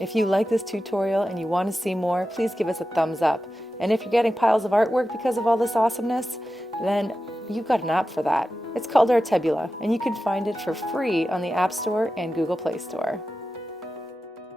If you like this tutorial and you want to see more, please give us a thumbs up. And if you're getting piles of artwork because of all this awesomeness, then you've got an app for that. It's called Artebula, and you can find it for free on the App Store and Google Play Store.